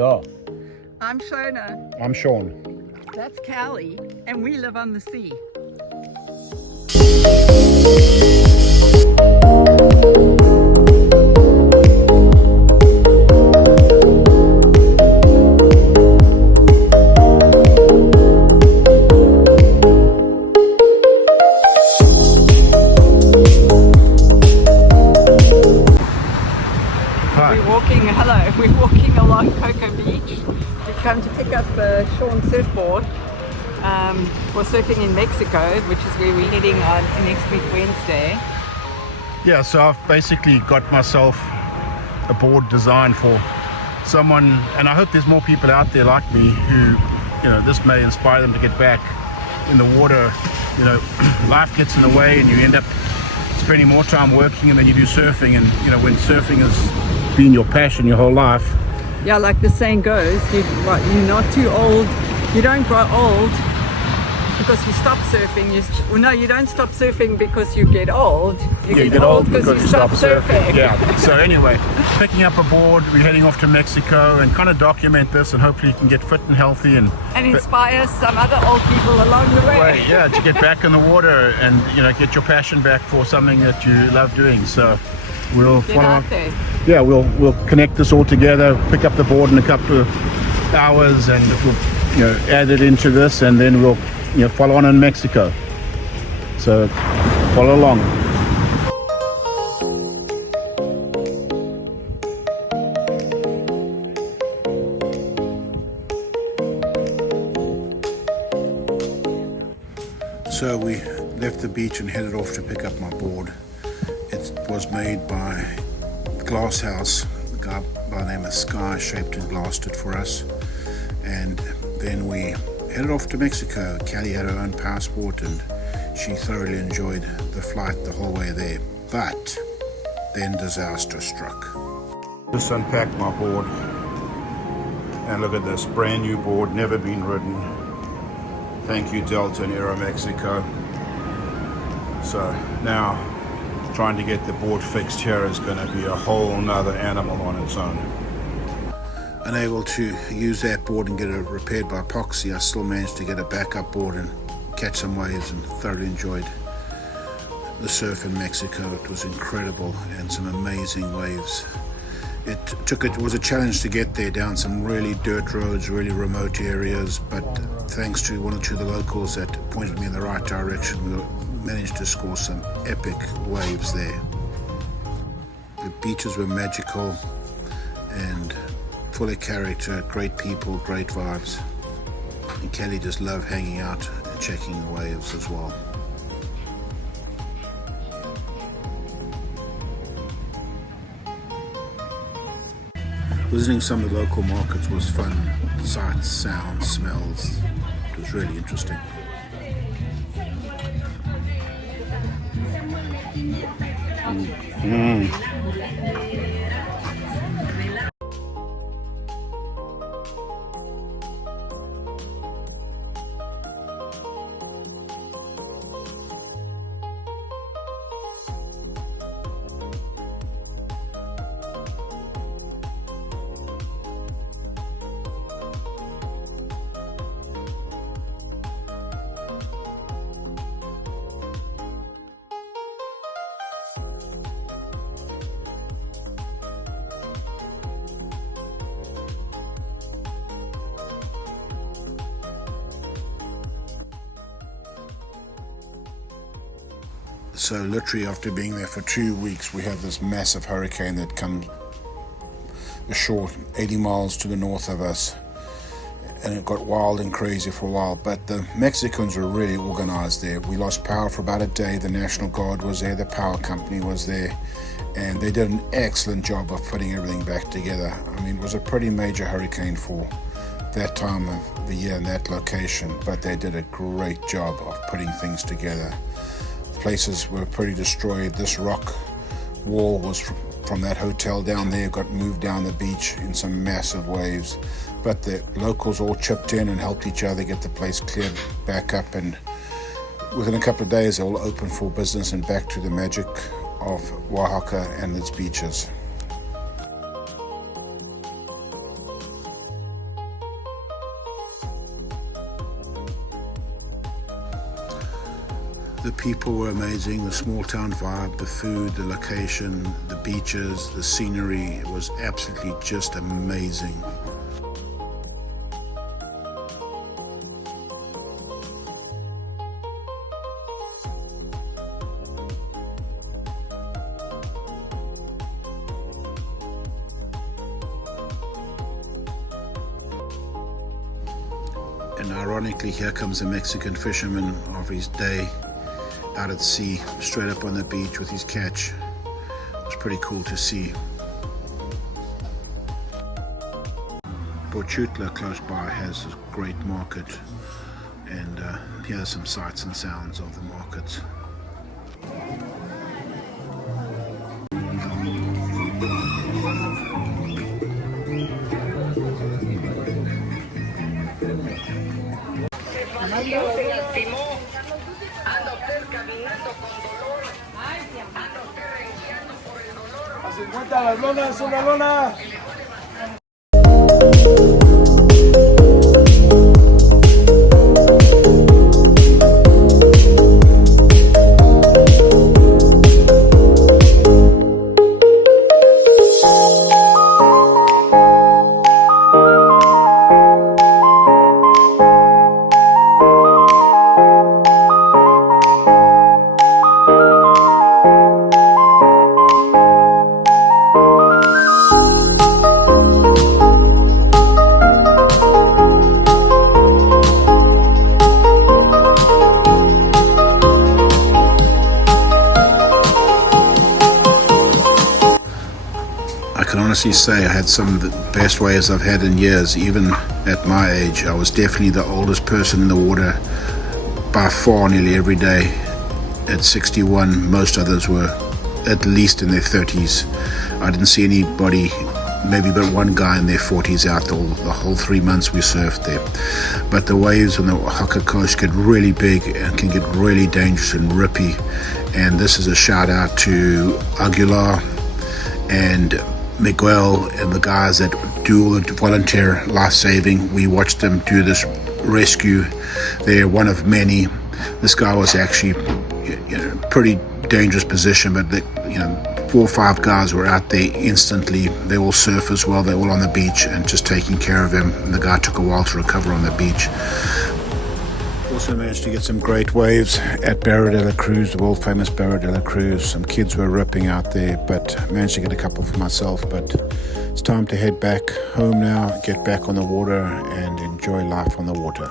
are. I'm Shona. I'm Shaun. That's Cali, and we live on the sea. We're walking along Cocoa Beach. We've come to pick up Shaun's surfboard for surfing in Mexico, which is where we're heading on next week Wednesday. Yeah, so I've basically got myself a board designed for someone, and I hope there's more people out there like me who, this may inspire them to get back in the water. Life gets in the way and you end up spending more time working and then you do surfing, and when surfing has been your passion your whole life. Yeah, like the saying goes, you're not too old, you don't grow old because you stop surfing. You don't stop surfing because you get old. You get old because you stop surfing. Yeah, so anyway, picking up a board, we're heading off to Mexico and kind of document this, and hopefully you can get fit and healthy and inspire some other old people along the way. Yeah, to get back in the water and get your passion back for something that you love doing. So we'll get out there. Yeah, we'll connect this all together, pick up the board in a couple of hours, and we'll add it into this, and then we'll follow on in Mexico. So follow along. So we left the beach and headed off to pick up my board. It was made by Glass House. The guy by the name of Sky shaped and glassed it for us, and then we headed off to Mexico. Cali had her own passport and she thoroughly enjoyed the flight the whole way there, but then disaster struck. Just unpacked my board and look at this brand new board, never been ridden. Thank you Delta and Aeromexico. So now trying to get the board fixed here is going to be a whole nother animal on its own. Unable to use that board and get it repaired by epoxy, I still managed to get a backup board and catch some waves, and thoroughly enjoyed the surf in Mexico. It was incredible and some amazing waves. It was a challenge to get there down some really dirt roads, really remote areas, but thanks to one or two of the locals that pointed me in the right direction, we managed to score some epic waves there. The beaches were magical and full of character, great people, great vibes, and Kelly just loved hanging out and checking the waves as well. Visiting some of the local markets was fun. Sights, sounds, smells. It was really interesting. So literally after being there for 2 weeks, we have this massive hurricane that comes ashore 80 miles to the north of us, and it got wild and crazy for a while, but the Mexicans were really organized there. We lost power for about a day. The National Guard was there, the power company was there, and they did an excellent job of putting everything back together. I mean, it was a pretty major hurricane for that time of the year in that location, but they did a great job of putting things together. Places were pretty destroyed. This rock wall was from that hotel down there, got moved down the beach in some massive waves, but the locals all chipped in and helped each other get the place cleared back up, and within a couple of days they all opened for business and back to the magic of Oaxaca and its beaches. The people were amazing, the small town vibe, the food, the location, the beaches, the scenery. It was absolutely just amazing. And ironically, here comes a Mexican fisherman of his day out at sea, straight up on the beach with his catch. It was pretty cool to see. Boatyard close by has a great market, and here are some sights and sounds of the markets. A 50 las lonas, una lona. I can honestly say I had some of the best waves I've had in years. Even at my age, I was definitely the oldest person in the water by far, nearly every day. At 61, most others were at least in their 30s. I didn't see anybody, maybe but one guy in their 40s out the whole 3 months we surfed there. But the waves on the Oaxaca coast get really big and can get really dangerous and rippy. And this is a shout out to Aguilar and Miguel and the guys that do all the volunteer life saving. We watched them do this rescue. They're one of many. This guy was actually, pretty dangerous position, but 4 or 5 guys were out there instantly. They all surf as well. They're all on the beach and just taking care of him. And the guy took a while to recover on the beach. Also managed to get some great waves at Barra de la Cruz, the world famous Barra de la Cruz. Some kids were ripping out there, but managed to get a couple for myself. But it's time to head back home now, get back on the water and enjoy life on the water.